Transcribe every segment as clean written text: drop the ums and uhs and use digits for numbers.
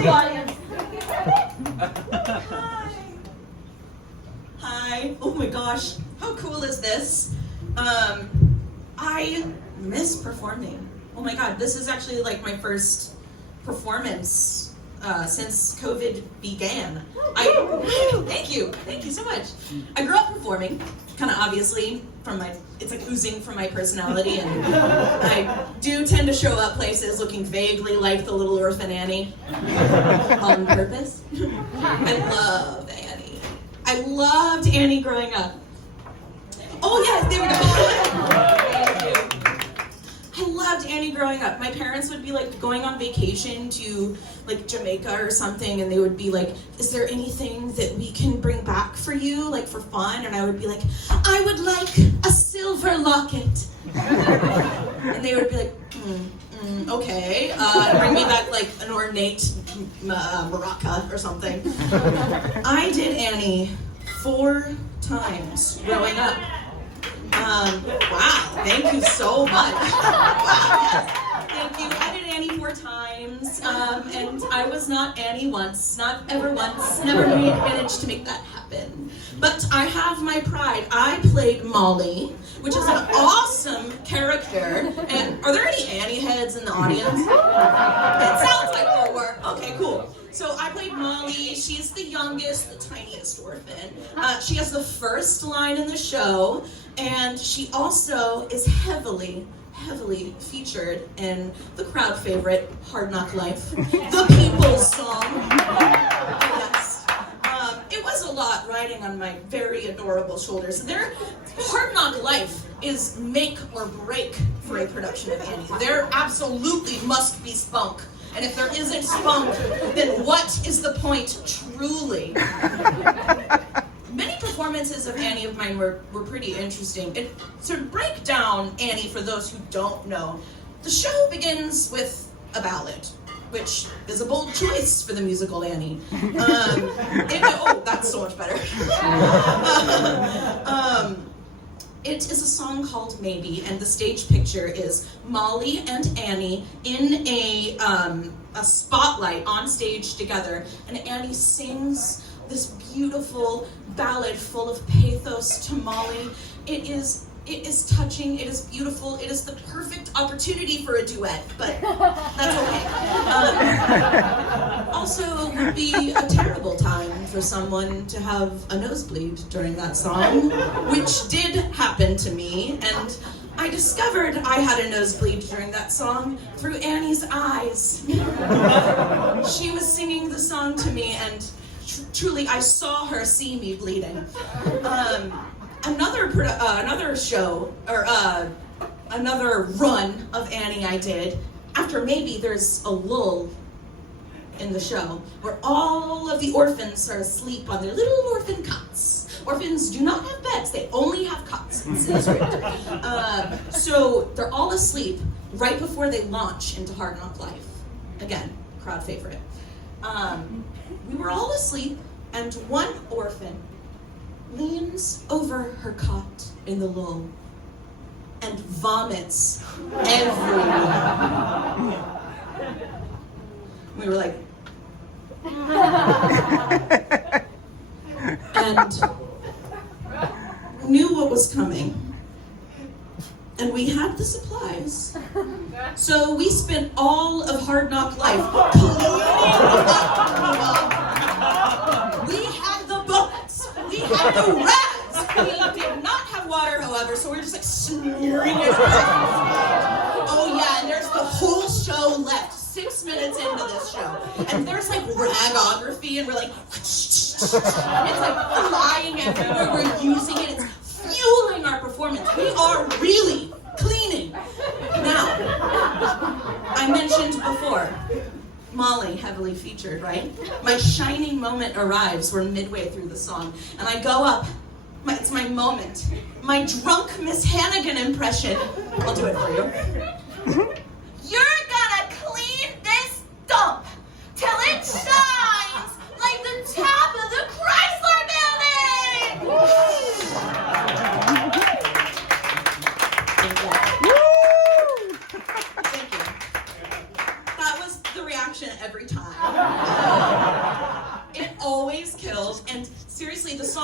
the audience. Hi. Oh my gosh, how cool is this? I miss performing. Oh my god, this is actually like my first performance since COVID began. Thank you so much. I grew up performing, kind of obviously, it's like oozing from my personality, and I do tend to show up places looking vaguely like the little orphan Annie on purpose. I love Annie. I loved Annie growing up. Oh yes, there we go. Thank you. I loved Annie growing up. My parents would be like going on vacation to like Jamaica or something, and they would be like, is there anything that we can bring back for you, like for fun? And I would be like, I would like a silver locket. And they would be like, okay. Bring me back like an ornate maraca or something. I did Annie 4 times growing up. Wow, thank you so much. Wow, yes, thank you. I did Annie 4 times, and I was not Annie once, not ever once, never managed to make that happen. But I have my pride. I played Molly, which is an awesome character. And are there any Annie heads in the audience? It sounds like there were. Okay, cool. So I played Molly. She's the youngest, the tiniest orphan. She has the first line in the show, and she also is heavily featured in the crowd favorite, Hard Knock Life, the People's Song. Yes. It was a lot riding on my very adorable shoulders. Hard Knock Life is make or break for a production of Annie. There absolutely must be spunk. And if there isn't spunk, then what is the point, truly? Many performances of Annie of mine were pretty interesting. To break down Annie, for those who don't know, the show begins with a ballad, which is a bold choice for the musical Annie. Oh, that's so much better. It is a song called Maybe, and the stage picture is Molly and Annie in a spotlight on stage together, and Annie sings this beautiful ballad full of pathos to Molly. It is touching, it is beautiful, it is the perfect opportunity for a duet, but that's okay. Also, would be a terrible time for someone to have a nosebleed during that song, which did happen to me, and I discovered I had a nosebleed during that song through Annie's eyes. She was singing the song to me, and truly I saw her see me bleeding. Another show, or another run of Annie I did, after Maybe there's a lull in the show where all of the orphans are asleep on their little orphan cots. Orphans do not have beds, they only have cots. It's in the script. So they're all asleep right before they launch into Hard Knock Life. Again, crowd favorite. We were all asleep, and one orphan leans over her cot in the lull and vomits everywhere. We were like, and knew what was coming. And we had the supplies. So we spent all of Hard Knock Life cleaning up. We had the buckets. We had the rags. We did not have water, however, so we were just like smearing it. Oh yeah, and there's the whole show left. 6 minutes into this show. And there's like ragography, and we're like, it's like flying everywhere. We're using it. It's fueling our performance. We are really cleaning. Now, I mentioned before, Molly, heavily featured, right? My shining moment arrives. We're midway through the song, and I go up. It's my moment. My drunk Miss Hannigan impression. I'll do it for you. You're gonna clean this dump till it shines like the top of the Chrysler Building! Thank you. That was the reaction every time.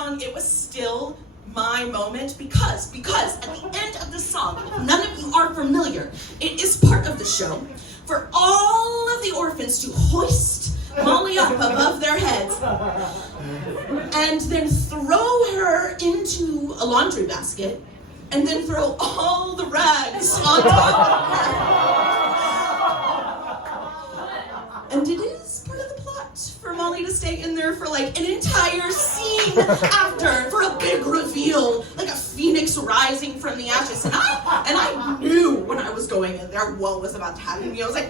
song, it was still my moment because at the end of the song, if none of you are familiar, it is part of the show for all of the orphans to hoist Molly up above their heads and then throw her into a laundry basket and then throw all the rags on top of her. And it is part of the plot for Molly to stay in there for like an entire scene after, for a big reveal, like a phoenix rising from the ashes. And I knew when I was going in there what was about to happen to me. I was like,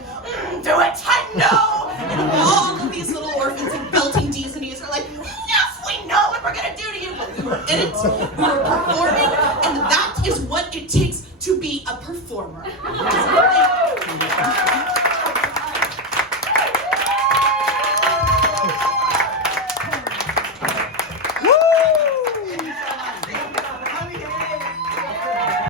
do it, I know! And all of these little orphans and belting D's and E's are like, yes, we know what we're gonna do to you. But we were in it, we were performing, and that is what it takes to be a performer.